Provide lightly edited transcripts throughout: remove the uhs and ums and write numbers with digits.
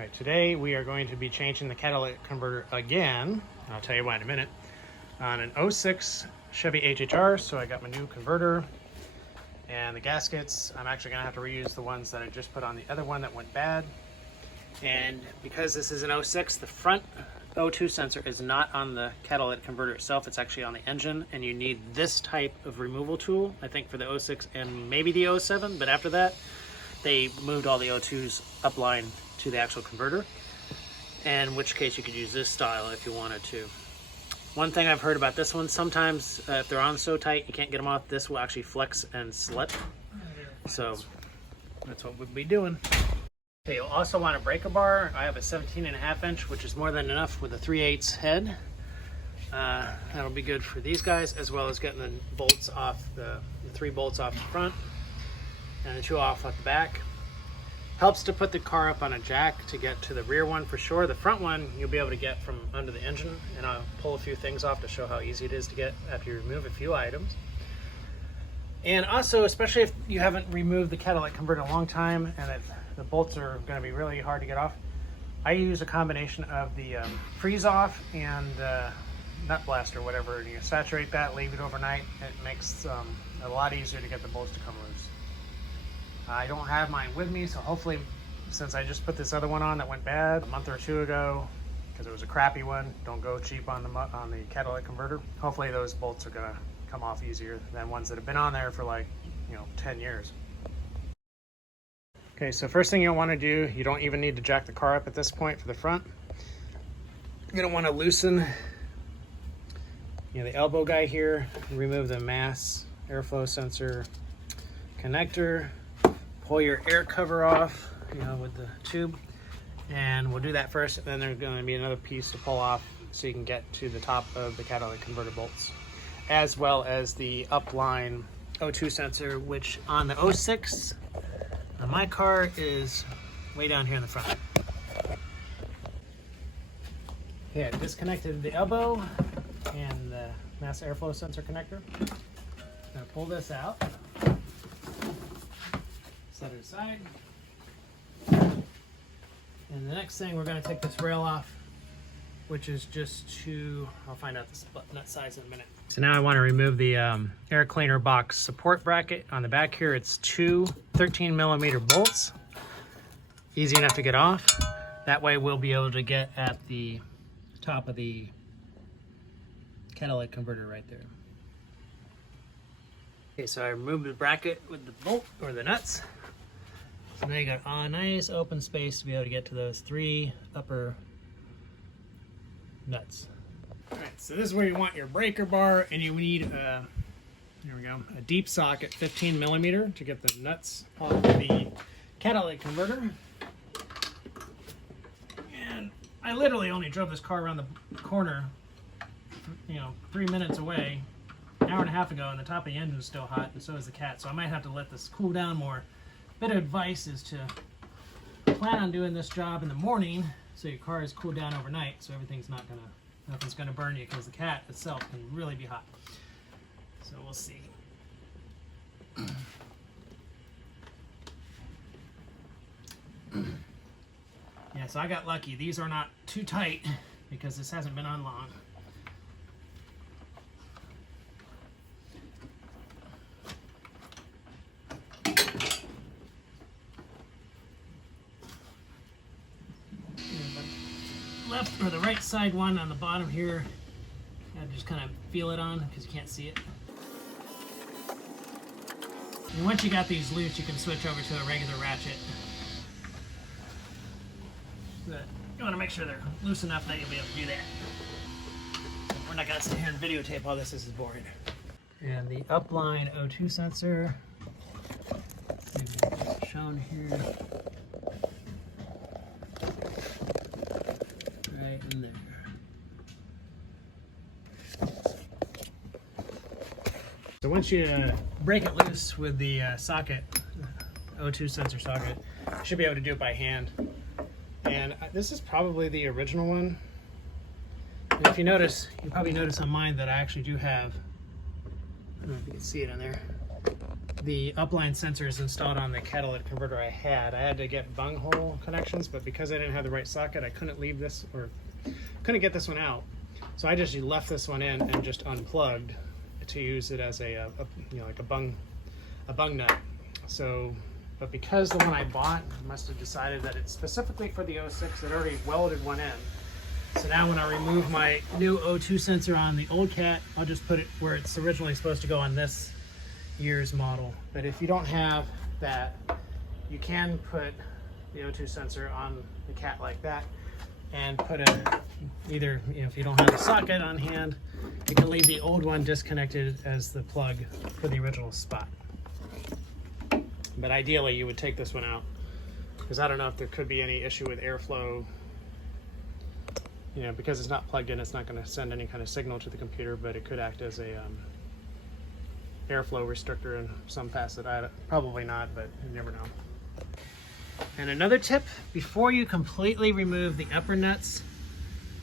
All right, today we are going to be changing the catalytic converter again. I'll tell you why in a minute. On an 06 Chevy HHR, so I got my new converter. And the gaskets, I'm actually gonna have to reuse the ones that I just put on the other one that went bad. And because this is an 06, the front O2 sensor is not on the catalytic converter itself, it's actually on the engine, and you need this type of removal tool, I think for the 06 and maybe the 07, but after that, they moved all the O2s upline to the actual converter, in which case you could use this style if you wanted to. One thing I've heard about this one, sometimes if they're on so tight you can't get them off, this will actually flex and slip. So that's what we'll be doing. Okay, you'll also want a breaker bar. I have a 17.5 inch, which is more than enough with a 3/8 head. That'll be good for these guys, as well as getting the bolts off, the 3 bolts off the front and the 2 off at the back. Helps to put the car up on a jack to get to the rear one for sure. The front one you'll be able to get from under the engine, and I'll pull a few things off to show how easy it is to get after you remove a few items. And also, especially if you haven't removed the catalytic converter in a long time and if the bolts are going to be really hard to get off, I use a combination of the freeze off and nut blast or whatever, and you saturate that, leave it overnight. It makes a lot easier to get the bolts to come loose. I don't have mine with me, so hopefully, since I just put this other one on that went bad a month or 2 ago, because it was a crappy one, don't go cheap on the catalytic converter. Hopefully those bolts are gonna come off easier than ones that have been on there for like, 10 years. Okay, so first thing you'll want to do, you don't even need to jack the car up at this point for the front. You're gonna want to loosen the elbow guy here, remove the mass airflow sensor connector, pull your air cover off, with the tube, and we'll do that first, and then there's going to be another piece to pull off so you can get to the top of the catalytic converter bolts, as well as the upline O2 sensor, which on the 06 on my car is way down here in the front. Okay, I disconnected the elbow and the mass airflow sensor connector. I'm going to pull this out. Set it aside. And the next thing, we're going to take this rail off, which is just I'll find out the nut size in a minute. So now I want to remove the air cleaner box support bracket. On the back here, it's 2 13mm bolts. Easy enough to get off. That way we'll be able to get at the top of the catalytic converter right there. Okay, so I removed the bracket with the bolt or the nuts. So now you got a nice open space to be able to get to those 3 upper nuts. All right, so this is where you want your breaker bar, and you need here we go, a deep socket, 15mm, to get the nuts off the catalytic converter. And I literally only drove this car around the corner, 3 minutes away, an hour and a half ago, and the top of the engine is still hot, and so is the cat. So I might have to let this cool down more. Bit of advice is to plan on doing this job in the morning so your car is cooled down overnight, so nothing's gonna burn you, because the cat itself can really be hot. So we'll see. Yeah, so I got lucky. These are not too tight because this hasn't been on long. Left or the right side one on the bottom here, I just kind of feel it on because you can't see it. And once you got these loose, you can switch over to a regular ratchet. But you want to make sure they're loose enough that you'll be able to do that. We're not going to sit here and videotape all this is boring. And the upline O2 sensor, shown here. Right in there. So once you break it loose with the socket, O2 sensor socket, you should be able to do it by hand. And this is probably the original one. And if you notice, you probably notice on mine that I actually do have, I don't know if you can see it in there, the upline sensors installed on the catalytic converter I had to get bunghole connections, but because I didn't have the right socket, I couldn't leave this, or couldn't get this one out. So I just left this one in and just unplugged to use it as a like a bung nut. So, but because the one I bought must have decided that it's specifically for the 06, it already welded one in. So now when I remove my new O2 sensor on the old Cat, I'll just put it where it's originally supposed to go on this year's model. But if you don't have that, you can put the O2 sensor on the Cat like that and put either, if you don't have a socket on hand, you can leave the old one disconnected as the plug for the original spot. But ideally you would take this one out, because I don't know if there could be any issue with airflow. Because it's not plugged in, it's not going to send any kind of signal to the computer, but it could act as a airflow restrictor in some facet. Probably not, but you never know. And another tip, before you completely remove the upper nuts,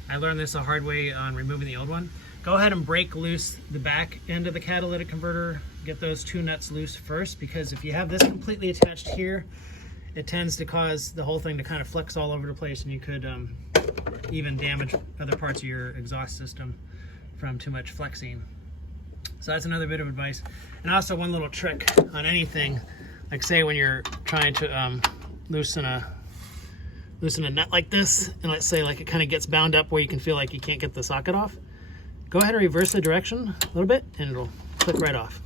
I learned this the hard way on removing the old one, go ahead and break loose the back end of the catalytic converter. Get those 2 nuts loose first, because if you have this completely attached here, it tends to cause the whole thing to kind of flex all over the place, and you could even damage other parts of your exhaust system from too much flexing. So that's another bit of advice. And also one little trick on anything, like say when you're trying to loosen a nut like this, and let's say like it kind of gets bound up where you can feel like you can't get the socket off, go ahead and reverse the direction a little bit and it'll click right off.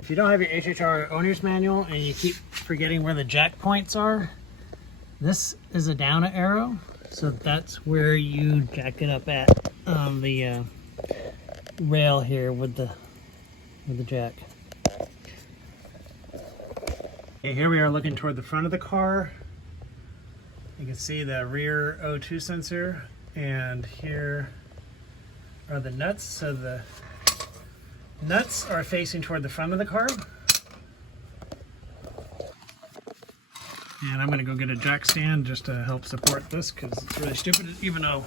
If you don't have your HHR owner's manual and you keep forgetting where the jack points are, this is a down arrow, so that's where you jack it up at the rail here with the jack. Okay, here we are looking toward the front of the car. You can see the rear O2 sensor, and here are the nuts. So the nuts are facing toward the front of the car. And I'm going to go get a jack stand just to help support this, because it's really stupid to even know.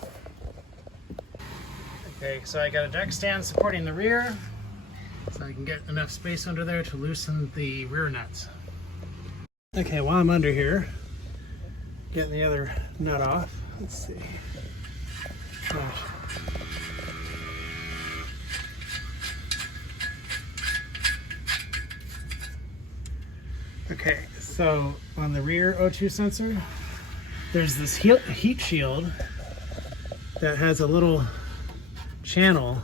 Okay, so I got a jack stand supporting the rear, so I can get enough space under there to loosen the rear nuts. Okay, while I'm under here, getting the other nut off, let's see. Oh. Okay, so on the rear O2 sensor, there's this heat shield that has a little channel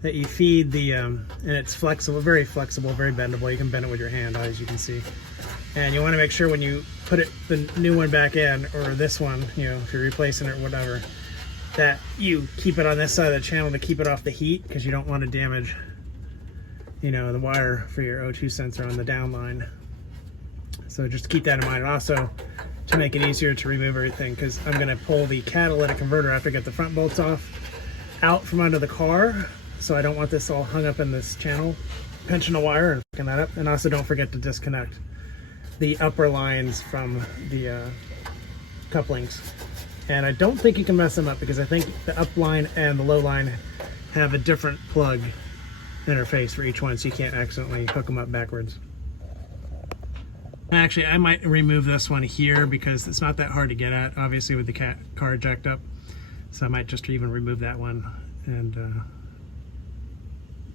that you feed the, and it's flexible, very bendable. You can bend it with your hand, as you can see. And you want to make sure when you put the new one back in, or this one, if you're replacing it or whatever, that you keep it on this side of the channel to keep it off the heat, because you don't want to damage, the wire for your O2 sensor on the downline. So just keep that in mind. Also, to make it easier to remove everything, because I'm going to pull the catalytic converter after I get the front bolts off out from under the car, so I don't want this all hung up in this channel, pinching a wire and picking that up. And also don't forget to disconnect the upper lines from the couplings. And I don't think you can mess them up, because I think the up line and the low line have a different plug interface for each one, so you can't accidentally hook them up backwards. Actually, I might remove this one here, because it's not that hard to get at, obviously, with the car jacked up. So I might just even remove that one and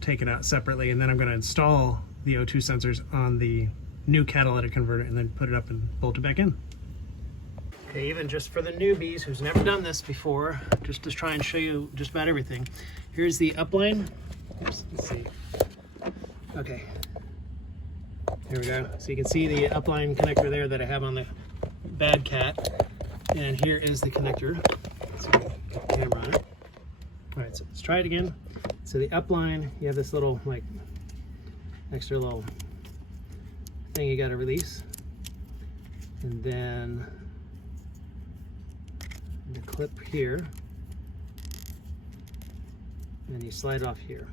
take it out separately. And then I'm going to install the O2 sensors on the new catalytic converter and then put it up and bolt it back in. Okay, even just for the newbies who's never done this before, just to try and show you just about everything. Here's the upline. Let's see. Okay. There we go. So you can see the upline connector there that I have on the bad Cat. And here is the connector. So put the camera on it. All right, so let's try it again. So the upline, you have this little, like, extra little thing you got to release. And then the clip here. And you slide off here.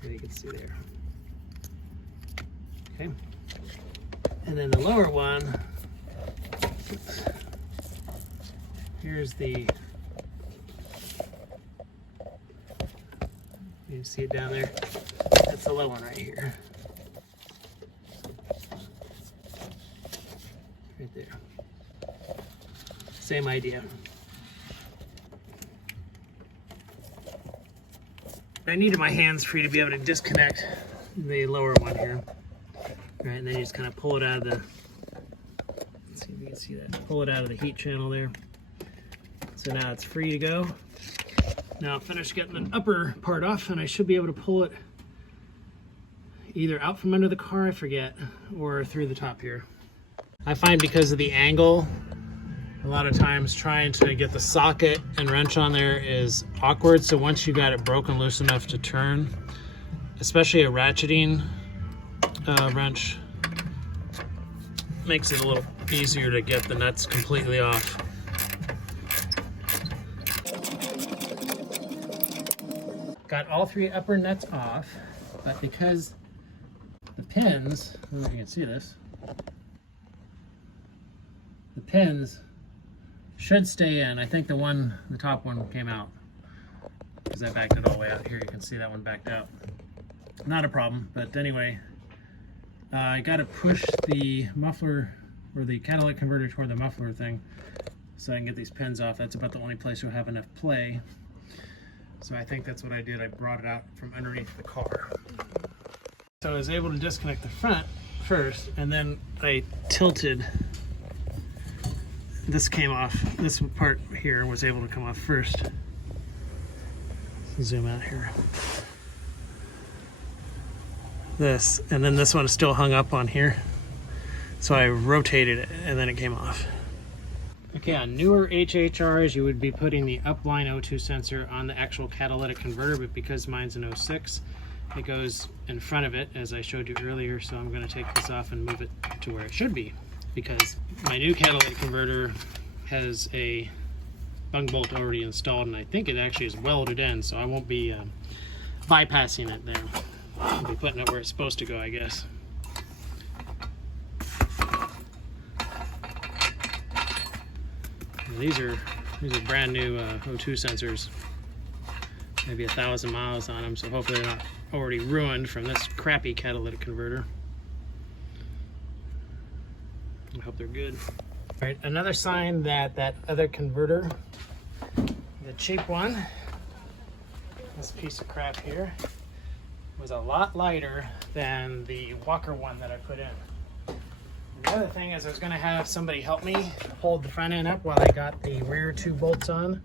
So you can see there. Okay. And then the lower one, oops, here's the You can see it down there. That's the low one right here. Right there. Same idea. I needed my hands free to be able to disconnect the lower one here. All right, and then you just kind of pull it out of the, let's see if you can see that, pull it out of the heat channel there. So now it's free to go. Now I'll finish getting the upper part off and I should be able to pull it either out from under the car, I forget, or through the top here. I find because of the angle, a lot of times trying to get the socket and wrench on there is awkward. So once you got it broken loose enough to turn, especially a ratcheting wrench, makes it a little easier to get the nuts completely off. Got all three upper nuts off, but because the pins, I don't know if you can see this, the pins should stay in. I think the top one came out because I backed it all the way out here. You can see that one backed out. Not a problem, but anyway, I got to push the muffler or the catalytic converter toward the muffler thing so I can get these pins off. That's about the only place you'll have enough play. So I think that's what I did. I brought it out from underneath the car. So I was able to disconnect the front first, and then I tilted. This came off. This part here was able to come off first. Zoom out here. This, and then this one is still hung up on here. So I rotated it, and then it came off. Okay, on newer HHRs, you would be putting the upline O2 sensor on the actual catalytic converter, but because mine's an 06, it goes in front of it, as I showed you earlier, so I'm going to take this off and move it to where it should be, because my new catalytic converter has a bung bolt already installed, and I think it actually is welded in, so I won't be bypassing it there. I'll be putting it where it's supposed to go, I guess. These are brand new O2 sensors, maybe 1,000 miles on them, so hopefully they're not already ruined from this crappy catalytic converter. I hope they're good. All right, another sign that that other converter, the cheap one, this piece of crap here, was a lot lighter than the Walker one that I put in. The other thing is I was going to have somebody help me hold the front end up while I got the rear two bolts on,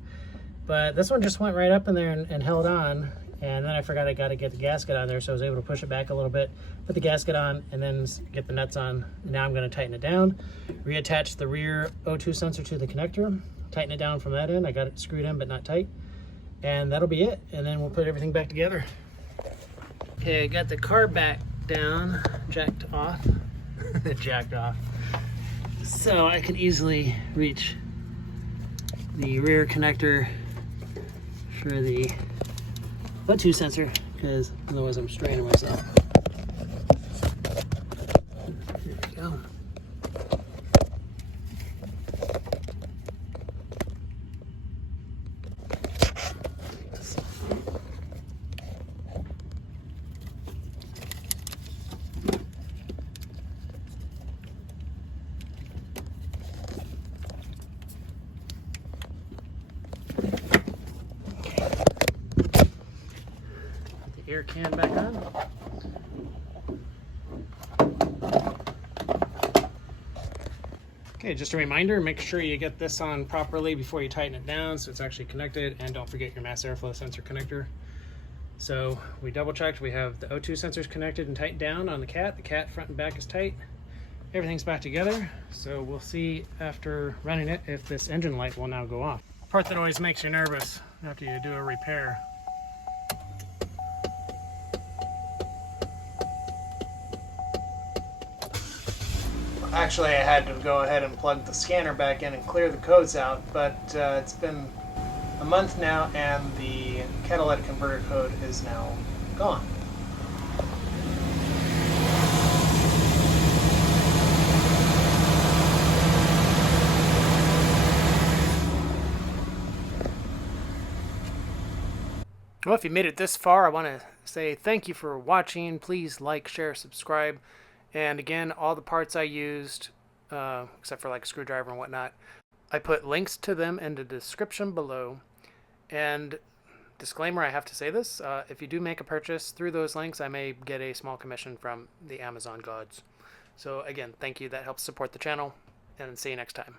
but this one just went right up in there and held on, and then I forgot I got to get the gasket on there, so I was able to push it back a little bit, put the gasket on, and then get the nuts on. Now I'm going to tighten it down, reattach the rear O2 sensor to the connector, tighten it down from that end. I got it screwed in but not tight, and that'll be it, and then we'll put everything back together. Okay, I got the car back down, jacked off. Jacked off, so I can easily reach the rear connector for the O2 sensor, because otherwise I'm straining myself. There we go. Air can back on. Okay, just a reminder, make sure you get this on properly before you tighten it down so it's actually connected, and don't forget your mass airflow sensor connector. So we double checked, we have the O2 sensors connected and tightened down on the cat. The cat front and back is tight. Everything's back together, so we'll see after running it if this engine light will now go off. The part that always makes you nervous after you do a repair. Actually, I had to go ahead and plug the scanner back in and clear the codes out, but it's been a month now and the catalytic converter code is now gone. Well, if you made it this far, I want to say thank you for watching. Please like, share, subscribe. And again, all the parts I used, except for like a screwdriver and whatnot, I put links to them in the description below. And disclaimer, I have to say this, if you do make a purchase through those links, I may get a small commission from the Amazon gods. So again, thank you. That helps support the channel, and see you next time.